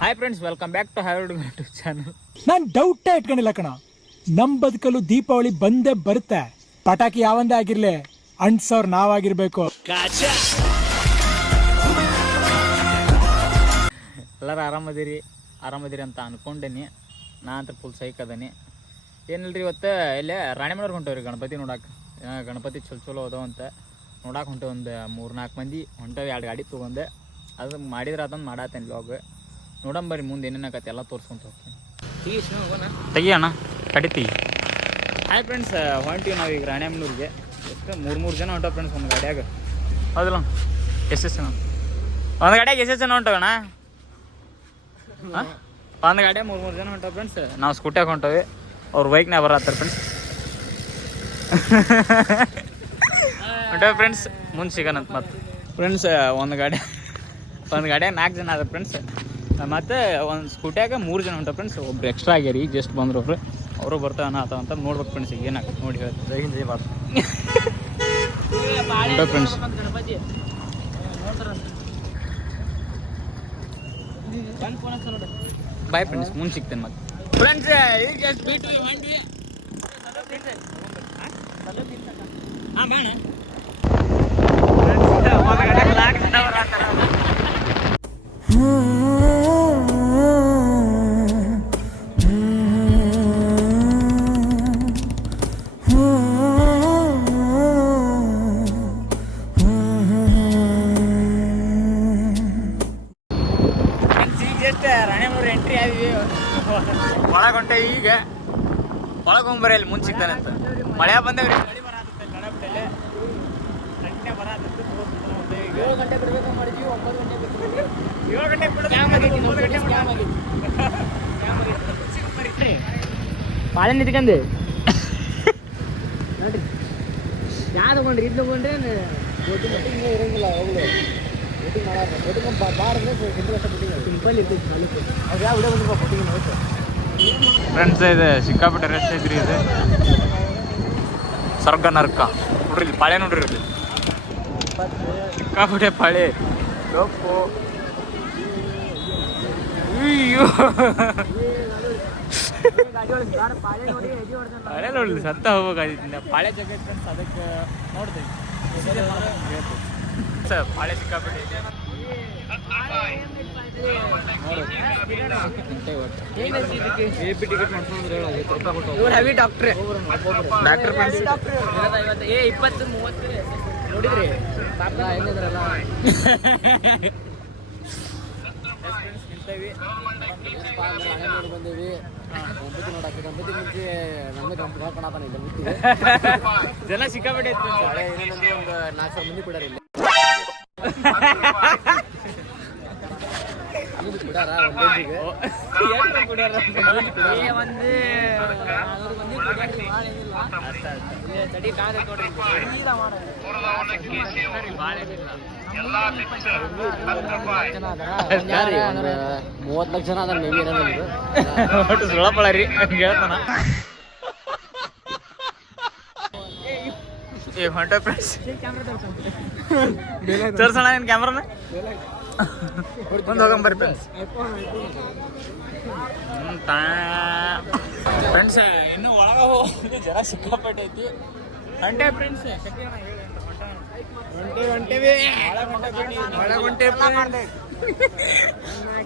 Hi friends, welcome back to have YouTube channel. ನಾನು ಡೌಟೇ ಇಟ್ಕೊಂಡಿಲ್ಲ ಕಣ. ನಮ್ಮ ಬದುಕಲ್ಲೂ ದೀಪಾವಳಿ ಬಂದೇ ಬರುತ್ತೆ. ಪಟಾಕಿ ಯಾವಂದೇ ಆಗಿರ್ಲಿ, ಅಂಟ್ಸೋರ್ ನಾವಾಗಿರ್ಬೇಕು. ಎಲ್ಲರೂ ಆರಾಮದಿರಿ ಅಂತ ಅನ್ಕೊಂಡೇನಿ. ನಾ ಅಂತ ಫುಲ್ ಸೈಕ್ ಅದೀನಿ. ಏನಿಲ್ರಿ, ಇವತ್ತು ಇಲ್ಲೇ ರಾಣಿಮನವ್ರಿಗೆ ಹೊಂಟವ್ರಿ ಗಣಪತಿ ನೋಡಕ್ಕೆ. ಗಣಪತಿ ಚಲೋ ಅದಾವ ಅಂತ ನೋಡಕ್ಕೆ ಹೊಂಟೇವೆ. ಒಂದು 3-4 ಮಂದಿ ಹೊಂಟೇವೆ. 2 ಗಾಡಿ ತೊಗೊಂಡೆ. ಅದು ಮಾಡಿದ್ರೆ ಅದೊಂದು ಮಾಡತ್ತೇನೆ ವ್ಲಾಗ್. ನೋಡಂಬರಿ ಮುಂದೆ ಏನೇನಾಗತ್ತೆ ಎಲ್ಲ ತೋರಿಸ್ಕೊಂತ ಹೋಗ್ತೀನಿ. ತೆಗಿಯೋಣ ಕಡಿತಿ. ಹಾಯ್ ಫ್ರೆಂಡ್ಸ್, ಹೊಂಟಿವಿ ನಾವೀಗ ರಾಣಿಮನೂರಿಗೆ. ಎಷ್ಟು 3 ಜನ ಹೊಂಟವ ಫ್ರೆಂಡ್ಸ್ ಒಂದು ಗಾಡಿಯಾಗ. ಹೌದಲ್ಲ, ಎಷ್ಟು ಜನ ಒಂದು ಗಾಡಿಯಾಗ ಎಷ್ಟು ಜನ ಹೊಂಟವಣ್ಣ? ಒಂದು ಗಾಡಿಯಾಗ 3 ಜನ ಹೊಂಟವ ಫ್ರೆಂಡ್ಸ್. ನಾವು ಸ್ಕೂಟಿಯಾಗ ಹೊಂಟವಿ, ಅವ್ರ ಬೈಕ್ನಾಗ ಬರತ್ತಾರೆ ಫ್ರೆಂಡ್ಸ್. ಹೊಂಟವಿ ಫ್ರೆಂಡ್ಸ್, ಮುಂದೆ ಸಿಗೋಣಂತ. ಮತ್ತು ಫ್ರೆಂಡ್ಸ್ ಒಂದು ಗಾಡಿಯಾಗ 4 ಜನ ಅದ ಫ್ರೆಂಡ್ಸ್. ಮತ್ತು ಒಂದು ಸ್ಕೂಟಿಯಾಗ 3 ಜನ ಹೊಂಟವ ಫ್ರೆಂಡ್ಸ್. ಒಬ್ರು ಎಕ್ಸ್ಟ್ರಾ ಆಗ್ಯಾರಿ, ಜಸ್ಟ್ ಬಂದ್ರು ಒಬ್ರು. ಅವರು ಬರ್ತಾವನ ಆತ ಅಂತ ನೋಡ್ಬೇಕು ಫ್ರೆಂಡ್ಸ್. ಈಗ ಏನಾಗುತ್ತೆ ನೋಡಿ ಹೇಳ್ತೀನಿ. ಜೈ ಹಿಂದ್ ಜೈ ಭಾರತ್ ಫ್ರೆಂಡ್ಸ್. ಬಾಯ್ ಫ್ರೆಂಡ್ಸ್, ಮುಂದೆ ಸಿಗ್ತೇನೆ ಮತ್ತೆ ಫ್ರೆಂಡ್ಸ್. ಈಗ ಜಸ್ಟ್ ಬೀಟ್ವಿ ಮಾಡ್ವಿ. ರಾಣಿಮನೂರು ಎಂಟ್ರಿ ಆದ್ವಿ. ಒಳಗೊಂಟೆ ಈಗ ಒಳಗೊಂಬರಿ ಅಲ್ಲಿ ಮುಂದೆ ಸಿಗ್ತಾನೆ ಅಂತ. ಮಳೆ ಬಂದೇವ್ರಿ, ಮಳೆ ಬರತ್ತೆ ಕಡಬಿಟ್ಟಲ್ಲಿ ಗಂಟೆ ಬರತ್ತೆ. 7 ಗಂಟೆ ಬಿಡ್ಬೇಕು ಮಾಡಿದ್ವಿ, 9 ಗಂಟೆ ಬಿಡ್ತೀವಿ. 7 ಗಂಟೆ ಬಿಡೋದು ಪಾಳೆ ನಿಂತ್ಕಂಡು ನೋಡ್ರಿ. ಯಾವ ತಗೊಂಡ್ರಿ? ಇದು ತಗೊಂಡ್ರೆ ಬೋಟಿಂಗ್ ಇರಂಗಿಲ್ಲ. ಹೋಗ್ಲು ಬೋಟಿಂಗ್ ಮಾಡಾರ. ಬೋಟಿಂಗ್ ಬಾರ್ದ್ರೆ ಸಿಂಪಲ್ ಇರ್ತೈತಿ. ಅದು ಯಾವ ವಿಡಿಯೋ ಬಂದಿರುವ ಬೋಟಿಂಗ್ ನೋಡ್ತು ಫ್ರೆಂಡ್ಸ್. ಇದೆ ಸಿಕ್ಕಾಪಟ್ಟೆ ರೆಸ್ಟ್ ಐತ್ರಿ. ಇದು ಸ್ವರ್ಗ ನರ್ಕ ನೋಡ್ರಿ. ಇಲ್ಲಿ ಪಾಳೆ ನೋಡ್ರಿ, ಇಲ್ಲಿ ಸಿಕ್ಕಾಪಟ್ಟೆ ಪಾಳೆ. ಲೋಪು ಅಯ್ಯೋ ಪಾಳೆ ನೋಡ್ಲಿ, ಸತ್ತ ಹೋಗ್ಬೇಕಾಗಿತ್ತು. ಪಾಳೆ ಜಗ್ಗೈತೆ ಫ್ರೆಂಡ್ಸ್, ಅದಕ್ಕೆ ನೋಡ್ತೇವೆ. ಪಾಳೆ ಸಿಕ್ಕಾಪಟ್ಟೆ ಇದೆ. ಡಾಕ್ಟ್ರ್ 20-30 ನೋಡಿದ್ರಿ ಏನಿದ್ರಲ್ಲ. ನಿಂತೇವಿ, ಬಂದೇವಿ ಗಣಪತಿ ನೋಡಕ್ಕೆ. ಗಣಪತಿ ಮುಂಚೆ ನಮ್ಗೆ ಗಣಪತಿ ಹಾಕೋಣ ಜನ ಸಿಕ್ಕಾಪಟ್ಟೆ ಇತ್ತು. ಏನಂದ್ರೆ ಒಂದು 4,000 ಮಂದಿ ಕೊಡಾರ ಇಲ್ಲಿ. ಕೊಡಾರ ತಡಿ ಕಾದ ನೋಡ್ರಿ. 30 ಲಕ್ಷ ಜನ ಅದ ಮೇಬಿ ಒಟ್ಟು ಸುಳಪಳರಿ ಹೇಳ್ತಾನ. ಹೊಂಟ ಫ್ರೆಂಡ್ಸ್, ತೋರ್ಸೋಣ ಏನು ಕ್ಯಾಮ್ರಾನ ಮುಂದೆ ಹೋಗಂಬರಿ ಫ್ರೆಂಡ್ಸ್. ಫ್ರೆಂಡ್ಸ್ ಇನ್ನೂ ಒಳಗ ಜನ ಸಿಕ್ಕಾಪಟ್ಟೆ ಐತಿ. ಹೊಂಟೆ ಫ್ರೆಂಡ್ಸ್,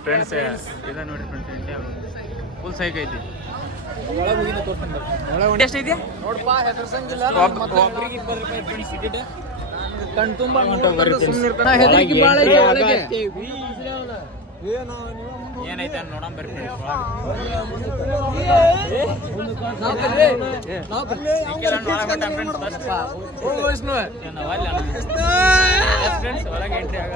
ಫ್ರೆಂಡ್ಸ್ ಇದೆ ನೋಡಿ ಫ್ರೆಂಡ್ಸ್. ಫುಲ್ ಸೈಕ್ ಐತಿ. ಎಷ್ಟೈತಿ ನೋಡಪ್ಪ, ಹೆದರ್ಸಂಗಿಲ್ಲ. ಒಬ್ರಿಗೆ 20 ರೂಪಾಯಿ ಫ್ರೆಂಡ್ಸ್ ಟಿಕೆಟ್. ಕಣ್ ತುಂಬ ಏನೈತೆ ನೋಡಂಬರಿ ಫ್ರೆಂಡ್ಸ್. ಒಳಗೆ ಎಂಟ್ರಿ ಆಗ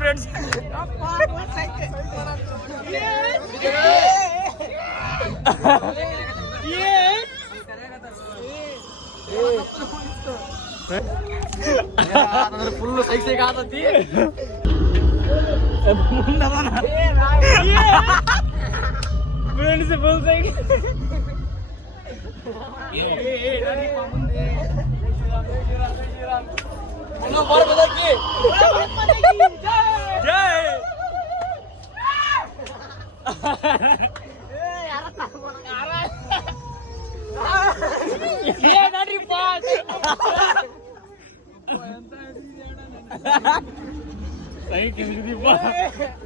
ಫ್ರೆಂಡ್ಸ್. ಫುಲ್ ಸೈಕ್ ಸೈಕ್ ಆತತಿ. ಫ್ರೆಂಡ್ಸ್ ಫುಲ್ ಸೈಡ್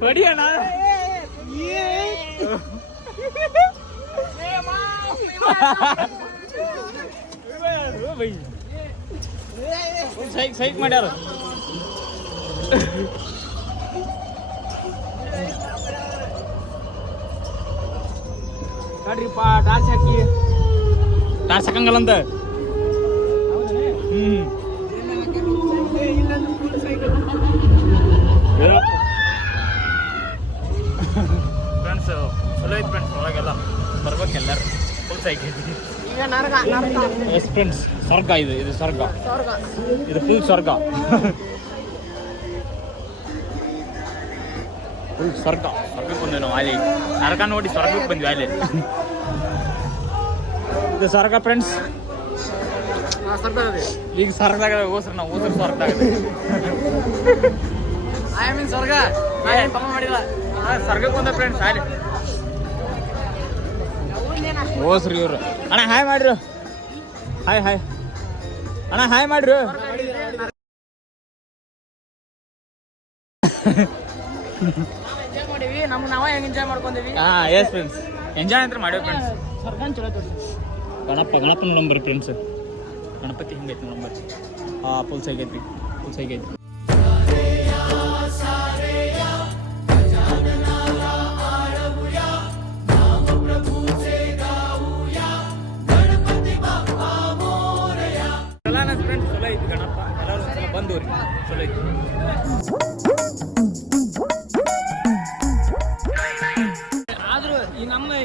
ಹೊಡಿಯೋಣ ಸೈಕ್ ಸೈಕ್ ಮಾಡ್ಯಾರ ನೋಡ್ರಿಪ್ಪ ಟಾರ್ಚ್ ಹಾಕಿ ಟಾರ್ಚ್ ಹಾಕಂಗಲ್ಲಂತ ಫ್ರೆಂಡ್ಸ್ ಚಲೋ ಐತೆ ಫ್ರೆಂಡ್ಸ್ ಒಳಗೆಲ್ಲ ಬರ್ಬೇಕು ಎಲ್ಲರೂ ಫುಲ್ ಸೈಕಲ್ ಎಸ್ ಫ್ರೆಂಡ್ಸ್ ಸ್ವರ್ಗ ಇದು ಸ್ವರ್ಗ ಇದು ಫುಲ್ ಸ್ವರ್ಗ ಫುಲ್ ಸ್ವರ್ಗಕ್ಕೆ ಬಂದ್ವಿ ನಾವು ಅಲ್ಲಿ ನರಕ ನೋಡಿ ಸ್ವರ್ಗಕ್ಕೆ ಬಂದ್ವಿ ಅಲ್ಲಿ ಇದು ಸ್ವರ್ಗ ಫ್ರೆಂಡ್ಸ್ ಈಗ ಸ್ವರ್ಗದಾಗ ಹೋಸ್ರಿ ನಾವು ಹೋಸ್ರಿ ಸ್ವರ್ಗದಾಗ ಸ್ವರ್ಗ ಏನು ತಮ್ಮ ಮಾಡಿಲ್ಲ ಸ್ವರ್ಗಕ್ಕೆ ಬಂದ ಫ್ರೆಂಡ್ಸ್ ಅಲ್ಲಿ ಹೋಸ್ರಿ ಇವ್ರು ಅಣ್ಣ ಹಾಯ್ ಮಾಡ್ರಿ ಹಾಯ್ ಹಾಯ್ ಅಣ್ಣ ಹಾಯ್ ಮಾಡ್ರಿ ಎಸ್ ಫ್ರೆಂಡ್ಸ್ ಎಂಜಾಯ್ ಅಂತ ಮಾಡಿವಿ ಫ್ರೆಂಡ್ಸ್ ಗಣಪನ ನಂಬರ್ ಫ್ರೆಂಡ್ಸ್ ಗಣಪತಿ ಹಿಂಗೈತಿ ನಂಬರ್ ಫುಲ್ ಸೈಗೈತಿ ಫುಲ್ ಸೈಗೈತಿ ಫ್ರೆಂಡ್ಸ್ ಚಲೋ ಐತಿ ಗಣಪ ಎಲ್ಲರೂ ಒಂದ್ಸಲ ಬಂದವ್ರಿ ಚಲೋ ಐತಿ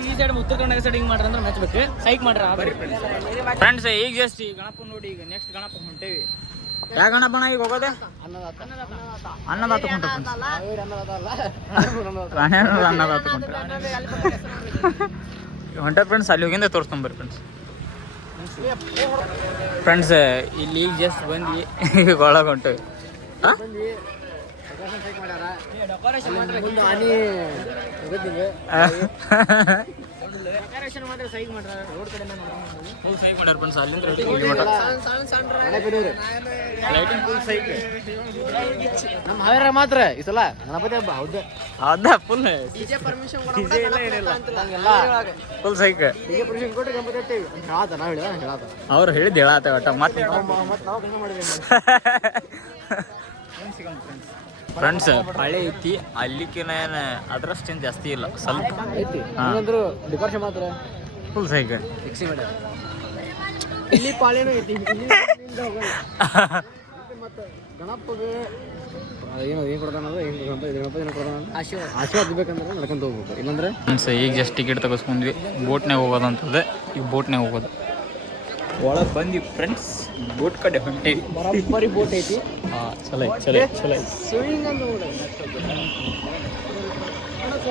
ಈ ಸೈಡ್ ಉತ್ತರ ಕನ್ನಡ ಸೈಡ್ ಹಿಂಗ್ ಮಾಡ್ರ ಅಂದ್ರೆ ಮೆಚ್ಚಬೇಕು ಸೈಕ್ ಮಾಡ್ರ ಫ್ರೆಂಡ್ಸ್ ಈಗ ಜಸ್ಟ್ ಈ ಗಣಪ ನೋಡಿ ಈಗ ನೆಕ್ಸ್ಟ್ ಗಣಪ ಹೊಂಟೇವಿ ಯಾವ ಗಣಪಣ ಈಗ ಹೋಗೋದೆ ಅನ್ನದಾತ ಅನ್ನದಾತ ಹೊಂಟ ಫ್ರೆಂಡ್ಸ್ ಅಲ್ಲಿ ಹೋಗಿಂದ ತೋರಿಸ್ಕೊಂಬರ್ರಿ ಫ್ರೆಂಡ್ಸ್ ಇಲ್ಲಿ ಈಗ ಜಸ್ಟ್ ಬಂದು ಒಳಗೆ ಹೊಂಟೇವಿ ಮಾತ್ರ ಈ ಸಲ ಗಣಪತಿ ಹಬ್ಬ ಹೌದ ಫುಲ್ ಫುಲ್ ಸೈಕ್ ಅವ್ರು ಹೇಳಿದ್ ಹೇಳತ್ತ ಒಟ್ಟ ಮತ್ತೆ ಫ್ರೆಂಡ್ಸ್ ಹಳೆ ಐತಿ ಅಲ್ಲಿಕಿನ ಏನು ಅದ್ರಷ್ಟೇನು ಜಾಸ್ತಿ ಇಲ್ಲ ಸ್ವಲ್ಪ ಐತಿ ಡೆಕೋರೇಷನ್ ಮಾತ್ರ ಫುಲ್ ಸೈಕ್ ಫಿಕ್ಸಿ ಮಾಡ್ಯಾರ ಇಲ್ಲಿ ಪಾಳೆನೂ ಐತಿ ಮತ್ತೆ ಗಣಪಗೆ ಏನು ಕೊಡ್ತಾನ ಆಶೀರ್ವಾದ ಬೇಕಂದ್ರೆ ನಡ್ಕೊಂತ ಹೋಗ್ಬೇಕು ಇಲ್ಲಾಂದ್ರೆ ಫ್ರೆಂಡ್ಸ್ ಈಗ ಜಸ್ಟ್ ಟಿಕೆಟ್ ತಗೋಸ್ಕೊಂಡ್ವಿ ಬೋಟ್ನಾಗ ಹೋಗೋದಂತದೆ ಈಗ ಬೋಟ್ನಾಗ ಹೋಗೋದು ಒಳಗೆ ಬಂದ್ವಿ ಫ್ರೆಂಡ್ಸ್ ಬೋಟ್ ಕಡೆ ಹೊಂಟೇವಿ ಬರೀ ಬೋಟ್ ಐತಿ ಚಲೋ ಚಲೋ ಚಲೋ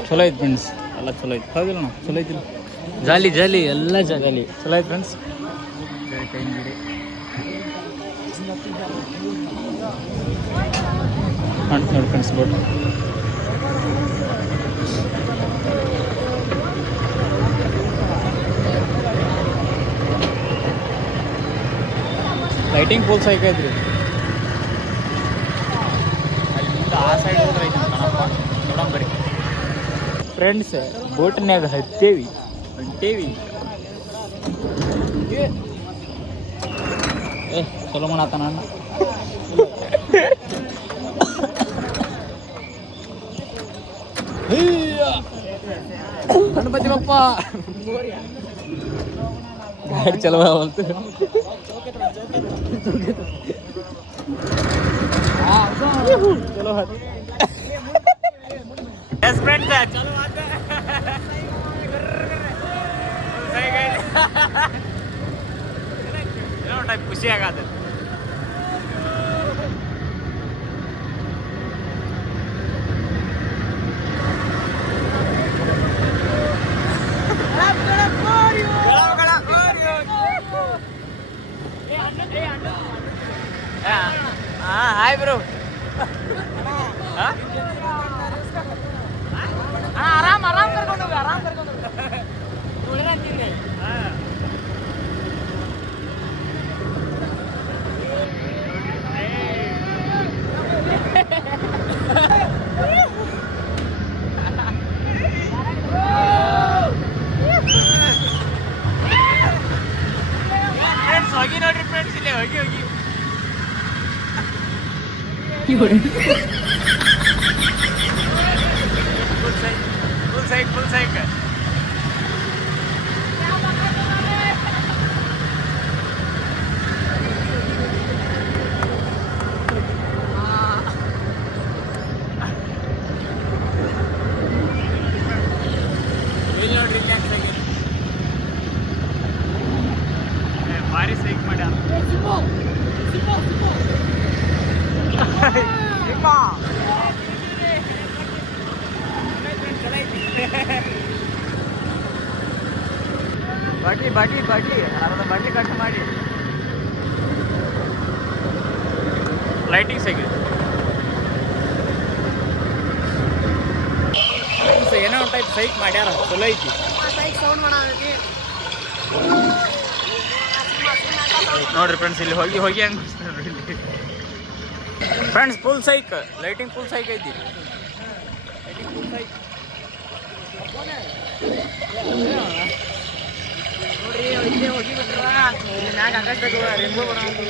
ಚಲೋ ಐತಿ ಫ್ರೆಂಡ್ಸ್ ಎಲ್ಲ ಚಲೋ ಐತಿ ಹೌದಿಲ್ಲ ನಾವು ಚಲೋ ಐತಿಲ್ಲ ಜಾಲಿ ಜಾಲಿ ಎಲ್ಲ ಜಾಲಿ ಚಲೋ ಐತಿ ಫ್ರೆಂಡ್ಸ್ ನೋಡಿ friends boat lighting full psych ಐತ್ರಿ ಅಲ್ಲಿ ಮುಂದೆ ಆ ಸೈಡ್ ಹೋದ್ರೆ ಐತಿ ಗಣಪ ನೋಡಂಬರಿ ಫ್ರೆಂಡ್ಸ್ ಬೋಟ್ನ್ಯಾಗ ಹತ್ತೇವಿ ಹೊಂಟೇವಿ ಚಲೋ ಮಾಡತ್ತಾನ ಅಣ್ಣ ಗಣಪತಿ ಬಪ್ಪ ಗಾಡಿ ಚಲೋ ಆವಂತು ಚಲೋ ಎಸ್ ಫ್ರೆಂಡ್ಸ್ ಚಲೋ ಟೈಪ್ ಖುಷಿ ಆಗತ್ತೆ ಫುಲ್ ಸೈಕ್ ನೋಡ್ರಿ ಭಾರಿ ಸೈಕ್ ಮಾಡ್ಯಾರ ಬಾಟ್ಲಿ ಬಾಟ್ಲಿ ಕಟ್ ಮಾಡಿ ಲೈಟಿಂಗ್ ಸೈಕಲ್ ಏನೋ ಒಂದು ಟೈಪ್ ಸೈಕ್ ಮಾಡ್ಯಾರ ಚಲೋ ಐತಿ ನೋಡ್ರಿ ಫ್ರೆಂಡ್ಸ್ ಇಲ್ಲಿ ಹೋಗಿ ಹಂಗ friends full psych lighting full psych ಐತಿ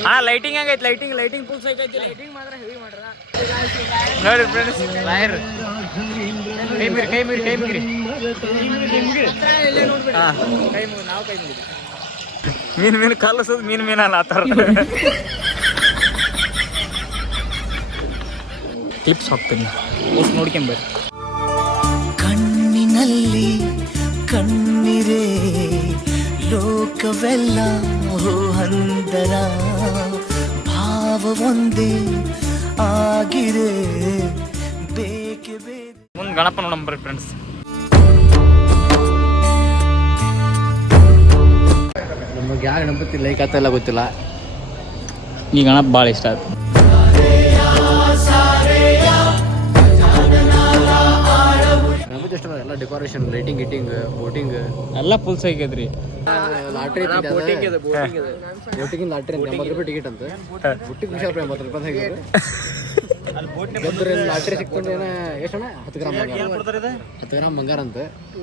ಹಾ ಲೈಟಿಂಗ್ ಆಗೈತಿ ಲೈಟಿಂಗ್ ಫುಲ್ ಸೈಕ್ ಐತಿ ಲೈಟಿಂಗ್ ಮಾತ್ರ ಹೆವಿ ಮಾಡ್ರ ನೋಡಿ ಫ್ರೆಂಡ್ಸ್ ಲಾಯರ್ ಕೈ ಮುಗಿರಿ ಹಾ ನಾವು ಕೈ ಮುಗಿದ್ವಿ ಮೀನು ಕಲಸೋದು ಮೀನಲ್ಲ ಆ ಥರ ಕ್ಲಿಪ್ಸ್ ಹಾಕ್ತೀನಿ ನೋಡ್ಕೊಂಬರ್ರಿ ಕಣ್ಣಿನಲ್ಲಿ ಕಣ್ಣಿರೇ ಲೋಕವೆಲ್ಲ ಹಂದರ ಭಾವ ಒಂದೇ ಆಗಿರೇ ಬೇಕೆ ಮುಂದೆ ಗಣಪ ನೋಡಂಬರ್ರಿ ಫ್ರೆಂಡ್ಸ್ ನಮಗೆ ಯಾವ ಗಣಪತಿ ಲೈಕ್ ಆಗ್ತಾಯಿಲ್ಲ ಗೊತ್ತಿಲ್ಲ ಈ ಗಣಪ ಭಾಳ ಇಷ್ಟ ಆಯ್ತು ಗಣಪತಿ ಇಷ್ಟ ಎಲ್ಲ ಡೆಕೋರೇಷನ್ ಲೈಟಿಂಗ್ ಗಿಟ್ಟಿಂಗ್ ಬೋಟಿಂಗ್ ಎಲ್ಲ ಫುಲ್ ಸೈಕ್ ಐತ್ರಿ ಲಾಟ್ರಿ ಬೋಟಿಂಗ್ ಲಾಟ್ರಿ 80 ರೂಪಾಯಿ ಟಿಕೆಟ್ ಅಂತ ಬುಟ್ಟಿಗೆ ಖುಷಿ 80 ರೂಪಾಯಿ ಗೆದ್ರೆ ಲಾಟ್ರಿ ಸಿಕ್ತಂದ್ರೆ ಏನ ಎಷ್ಟಣ್ಣ 10 ಗ್ರಾಮ್ ಬಂಗಾರ 10 ಗ್ರಾಮ್ ಬಂಗಾರ ಅಂತ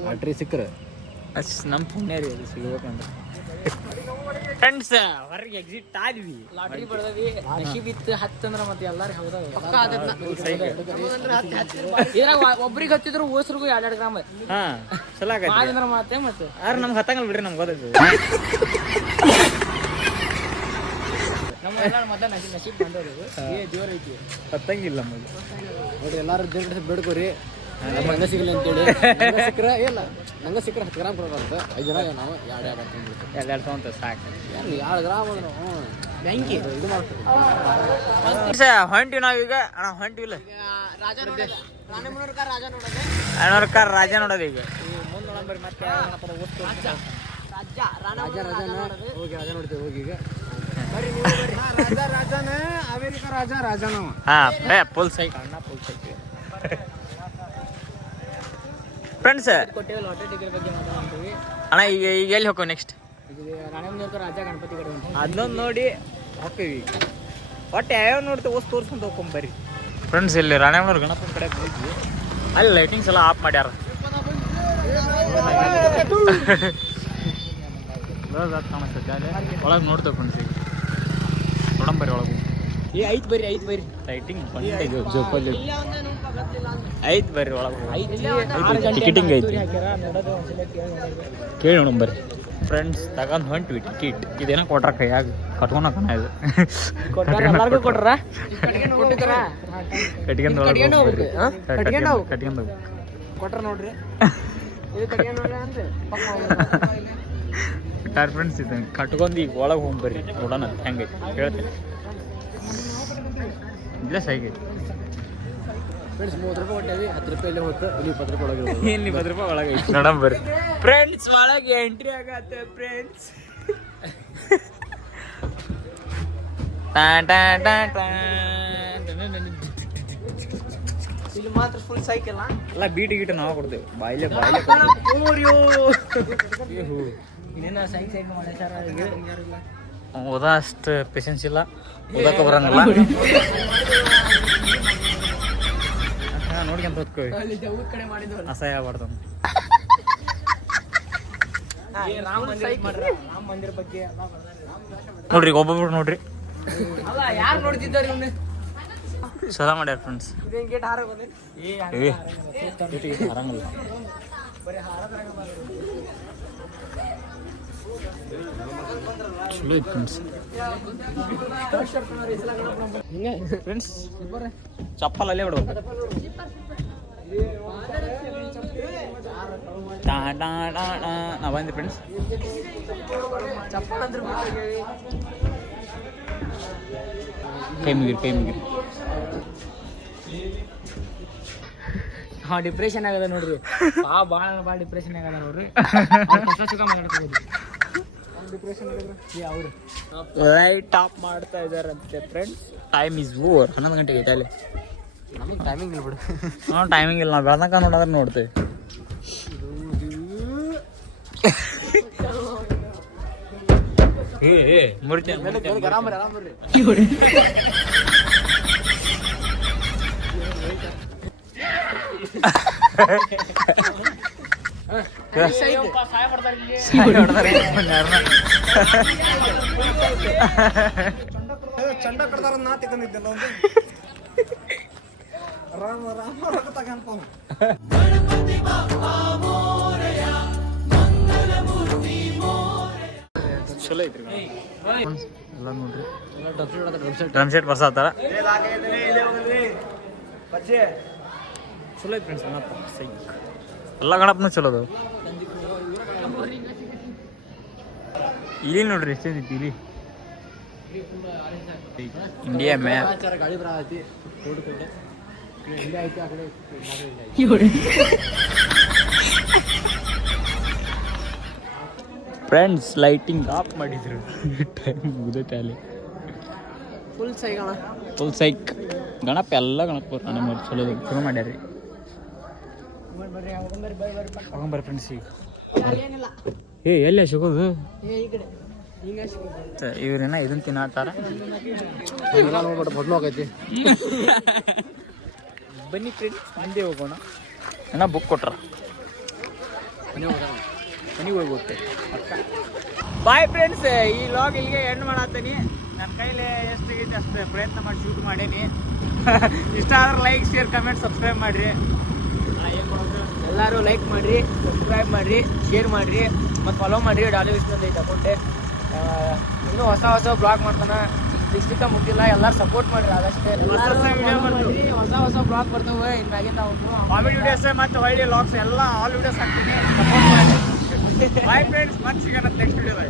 ಲಾಟ್ರಿ ಸಿಕ್ಕರೆ ಅಷ್ಟು ನಮ್ಮ ಪುಣ್ಯ ರೀ ಅದು ಸಿಗ್ಬೇಕಂದ್ರೆ ಫ್ರೆಂಡ್ಸ್ ಹೊರಗೆ ಎಕ್ಸಿಟ್ ಆದ್ವಿ ಲಾಟ್ರಿ ಬಡ್ದವಿ ನಶೀಬ್ ಇತ್ತು ಹತ್ತಂದ್ರ ಮತ್ತೆ ಎಲ್ಲಾರು ಹೌದವ ಇದ್ರಾಗ ಒಬ್ರಿಗೆ ಹತ್ತಿದ್ರು ಓಸ್ರಿಗೂ 2 ಗ್ರಾಮ್ ಹಾ ಚಲೋ ಆಗೈತಿ ಮಾದಂದ್ರ ಮಾತೆ ಮತ್ತೆ ಆದ್ರೆ ನಮ್ಗೆ ಹತ್ತಂಗಲ್ ಬಿಡ್ರಿ ನಮ್ಗೆ ಗೊತ್ತೈತಿ ನಮ್ಮ ಎಲ್ಲಾರು ಮೊದಲ ನಶೀಬ್ ಬಂದವರು ಜೋರ್ ಐತಿ ಹತ್ತಂಗಿಲ್ಲ ನಮಗೆ ನೋಡ್ರಿ ಎಲ್ಲಾರು ದೇವ್ರ ಬೇಡ್ಕೋರಿ ನಮ್ಗೆ ಹಂಗ ಸಿಗಲಿ ಅಂತೇಳಿ ಸಿಕ್ಕರೆ ಇಲ್ಲ ನಂಗೆ ಸಿಕ್ಕರೆ 10 ಗ್ರಾಮ್ ಕೊಡೋದು ಅಂತ 5 ಜನ ನಾವು 2 ತಿಂದ್ಬಿಡ್ತೀವಿ ಎರಡು ತೊಗೊಂತ ಸಾಕು ಏನು 2 ಗ್ರಾಮ್ ಅಂದ್ರೆ ಬ್ಯಾಂಕಿ ಇದು ಮಾಡ್ತೀವಿ ಹೊಂಟಿವಿ ನಾವೀಗ ಅಣ್ಣ ಹೊಂಟಿವಿಲ್ಲ ರಾಜ ನೋಡೋದು ರಾಣೆಮನೂರ್ ರಾಜ ನೋಡೋದು ಅಣ್ಣವ್ರ ರಾಜ ನೋಡೋದು ಈಗ ಮುಂದೆ ನೋಡಂಬರಿ ಮತ್ತೆ ರಾಜನ ಹೋಗಿ ರಾಜ ನೋಡ್ತೀವಿ ಹೋಗಿ ಈಗ ರಾಜನ ಅಮೆರಿಕ ರಾಜನ ಹಾ ಫುಲ್ ಸೈಕ್ ಅಣ್ಣ ಫುಲ್ ಸೈಕ್ ಫ್ರೆಂಡ್ಸ್ ಕೊಟ್ಟಿವಿ ಲಾಟ್ರಿ ಟಿಕೆಟ್ ಬಗ್ಗೆ ಮಾತಾಡ್ತೀವಿ ಅಣ್ಣ ಈಗ ಎಲ್ಲಿ ಹೋಗೋ ನೆಕ್ಸ್ಟ್ ರಾಣೆಮನೂರ್ ರಾಜ ಗಣಪತಿ ಕಡೆ ಅದನ್ನೊಂದು ನೋಡಿ ಹೋಗ್ತೀವಿ ಈಗ ಒಟ್ಟು ಯಾವ್ಯಾವ ನೋಡ್ತೀವಿ ಓಸ್ ತೋರ್ಸ್ಕೊಂಡು ಹೋಗ್ಕೊಂಬರ್ರಿ ಫ್ರೆಂಡ್ಸ್ ಇಲ್ಲಿ ರಾಣೆಮನೂರು ಗಣಪನ ಕಡೆ ಹೋದ್ವಿ ಅಲ್ಲಿ ಲೈಟಿಂಗ್ಸ್ ಎಲ್ಲ ಆಫ್ ಮಾಡ್ಯಾರ ಒಳಗೆ ನೋಡ್ತೇವೆ ಫ್ರೆಂಡ್ಸ್ ಈಗ ನೋಡಂಬರ್ರಿ ಒಳಗೆ ಐತ್ ಬರ್ರಿ ಲೈಟಿಂಗ್ ಜೋಪಲ್ಲಿ ಐತ್ ಬರ್ರಿ ಒಳಗೆ ಟಿಕೆಟಿಂಗ್ ಐತಿ ಕೇಳಿ ನೋಡಂಬರ್ರಿ ಫ್ರೆಂಡ್ಸ್ ತಗೊಂಡ್ ಹೊಂಟ್ವಿ ಟಿಕೆಟ್ ಇದೇನೋ ಕೊಟ್ರ ಕೈಯಾಗ ಕಟ್ಕೊಳಕನ ಇದು ಕೊಟ್ರ ಕಟ್ಕೊಂಡ್ ಕೊಟ್ರ ನೋಡ್ರಿ ಫ್ರೆಂಡ್ಸ್ ಇದೆ ಕಟ್ಕೊಂಡ್ ಈಗ ಒಳಗೆ ಹೋಗ್ಬರ್ರಿ ನೋಡೋಣ ಹೆಂಗೈತಿ ಹೇಳ್ತೀನಿ ಇಲ್ಲ ಸೈಗೈತಿ ಫ್ರೆಂಡ್ಸ್ 30 ರೂಪಾಯಿ ಕೊಟ್ಟೇವಿ 10 ರೂಪಾಯಿ ಇಲ್ಲಿ ಹೋಗ್ತು ಇಲ್ಲಿ 20 ರೂಪಾಯಿ ಒಳಗೆ ಇಲ್ಲಿ 20 ರೂಪಾಯಿ ಒಳಗೆ ಐತಿ ನೋಡಂಬರ್ರಿ ಫ್ರೆಂಡ್ಸ್ ಒಳಗೆ ಎಂಟ್ರಿ ಆಗತ್ತೆ ಫ್ರೆಂಡ್ಸ್ ಇಲ್ಲಿ ಮಾತ್ರ ಫುಲ್ ಸೈಕಲ್ ಎಲ್ಲ ಬೀಟ್ ಗೀಟ ನಾವು ಕೊಡ್ತೇವೆ ಬಾಯಿಲೆ ಇನ್ನೇನ ಸೈಕ್ ಮಾಡ್ಯಾರ ಓದೋ ಅಷ್ಟು ಪೇಷನ್ಸ್ ಇಲ್ಲ ಓದಕ್ಕೆ ಬರಂಗಿಲ್ಲ ನೋಡ್ಕೊಂತ ಓದ್ಕೋವಿ ಕಡೆ ಮಾಡಿದ್ರು ಅಸಹ್ಯ ಆಗ್ಬಾರ್ದು ರಾಮ ಮಂದಿರ ಬಗ್ಗೆ ನೋಡ್ರಿ ಒಬ್ಬೊಬ್ರು ನೋಡ್ರಿ ಅಲ್ಲ ಯಾರು ನೋಡ್ತಿದ್ದಾರೆ ಇವ್ನ ಚಲೋ ಮಾಡ್ಯಾರ ಫ್ರೆಂಡ್ಸ್. ಗೇಟ್ ಹಾರೋದು ಆರಂಗಿಲ್ಲ. ಚಲೋ ಐತೆ ಫ್ರೆಂಡ್ಸ್. ಫ್ರೆಂಡ್ಸ್ ಚಪ್ಪಲ್ ಅಲ್ಲೇ ಬಿಡ್ಬೇಕು. ನಾ ಬಂದೆ ಫ್ರೆಂಡ್ಸ್. ಕೈ ಮುಗಿರಿ. ಹಾ ಡಿಪ್ರೆಷನ್ ಆಗದ ನೋಡ್ರಿ. ಭಾಳ ಡಿಪ್ರೆಷನ್ ಆಗದ ನೋಡ್ರಿ. ಸುಖ ಮಾತಾಡ್ಕೋಬೋದು. ಲೈಟ್ ಆಫ್ ಮಾಡ್ತಾ ಇದಾರಂತೆ ಫ್ರೆಂಡ್ಸ್. Time is over. 11 ಗಂಟೆಗೆ ಐತೆ ಅಲ್ಲಿ. ನಮಗೆ ಟೈಮಿಂಗ್ ಇಲ್ಲ ಬಿಡು. ನಾವು ಟೈಮಿಂಗ್ ಇಲ್ಲ. ನಾವು ಬೆಳತನಕ ನೋಡೋದ್ರೆ ನೋಡ್ತೇವೆ. ಆರಾಮ್ ಬರ್ರಿ. ಚಂಡ ಕಡ್ದಾರ ನಾ ತಿಕ್ಕಂದಿದ್ದೆಲ್ಲ ಒಂದು ಚಲೋ ಐತ್ರಿ ಎಲ್ಲ ನೋಡ್ರಿ. ಡ್ರಮ್ ಸೆಟ್ ಬರ್ಸಾತಾರ. ಚಲೋ ಐತಿ ಫ್ರೆಂಡ್ಸ್. ಎಲ್ಲ ಗಣಪನು ಚಲೋ ಅದಾವ. ಇಲ್ಲಿ ನೋಡ್ರಿ ಎಷ್ಟೈತಿ ಇಲ್ಲಿ. India map. ಗಾಡಿ ಬರತಿ ಇಂಡಿಯಾ ಐತಿ ಆ ಕಡೆ. ಫ್ರೆಂಡ್ಸ್ ಲೈಟಿಂಗ್ ಆಫ್ ಮಾಡಿದ್ರು. ಟೈಮ್ ಮುಗಿದೈತೆ ಅಲ್ಲಿ. ಫುಲ್ ಸೈಗಣ ಫುಲ್ ಸೈಕ್. ಗಣಪ ಎಲ್ಲ ಗಣಪ ಚಲೋ ಮಾಡ್ಯಾರಿ. ಹೋಗಂಬರ್ರಿ ಫ್ರೆಂಡ್ಸ್. ಈಗ ಎಲ್ಲೇ ಸಿಗೋದು? ಇವ್ರೇನ ಇದನ್ನ ತಿನ್ನಾತಾರ. ಮೊದಲು ಹೋಗೈತಿ. ಬನ್ನಿ ಫ್ರೆಂಡ್ಸ್ ಮುಂದೆ ಹೋಗೋಣ. ಏನೋ ಬುಕ್ ಕೊಟ್ರ ಮನೆಗೆ ಹೋಗಿ ಹೋಗ್ತೇವೆ. Bye friends. ಈ ಲಾಗ್ ಇಲ್ಲಿಗೆ ಎಂಡ್ ಮಾಡತ್ತೀನಿ. ನನ್ನ ಕೈಲಿ ಎಷ್ಟಾಗೈತೆ ಅಷ್ಟು ಪ್ರಯತ್ನ ಮಾಡಿ ಶೂಟ್ ಮಾಡೀನಿ. ಇಷ್ಟ ಆದ್ರೆ ಲೈಕ್ ಶೇರ್ ಕಮೆಂಟ್ ಸಬ್ಸ್ಕ್ರೈಬ್ ಮಾಡಿರಿ. ಎಲ್ಲರೂ ಲೈಕ್ ಮಾಡ್ರಿ, ಸಬ್ಸ್ಕ್ರೈಬ್ ಮಾಡ್ರಿ, ಶೇರ್ ಮಾಡ್ರಿ ಮತ್ತು ಫಾಲೋ ಮಾಡ್ರಿ. ಡಾಲಿ ವಿಷ್ಣು ಐತೆ ಅಕೌಂಟೆ. ಇನ್ನೂ ಹೊಸ ಬ್ಲಾಗ್ ಮಾಡ್ತಾನೆ. ಇಷ್ಟ ಮುಟ್ಟಿಲ್ಲ. ಎಲ್ಲರೂ ಸಪೋರ್ಟ್ ಮಾಡ್ರಿ. ಆದಷ್ಟೇ ಹೊಸ ಬ್ಲಾಗ್ ಬರ್ತವೆ ಇನ್ಮ್ಯಾಗಿಂದ. ನಾವು ಕಾಮಿಡಿ ವಿಡಿಯೋಸ್ ಮತ್ತು ಒಳ್ಳೆ ಲಾಗ್ಸ್ ಎಲ್ಲ ಆಲ್ ವಿಡಿಯೋಸ್ ಹಾಕ್ತೀನಿ. ಸಪೋರ್ಟ್ ಮಾಡಿ. Bye friends. ಮತ್ತೆ ಸಿಗೋಣ ನೆಕ್ಸ್ಟ್ ವಿಡಿಯೋದಾಗ.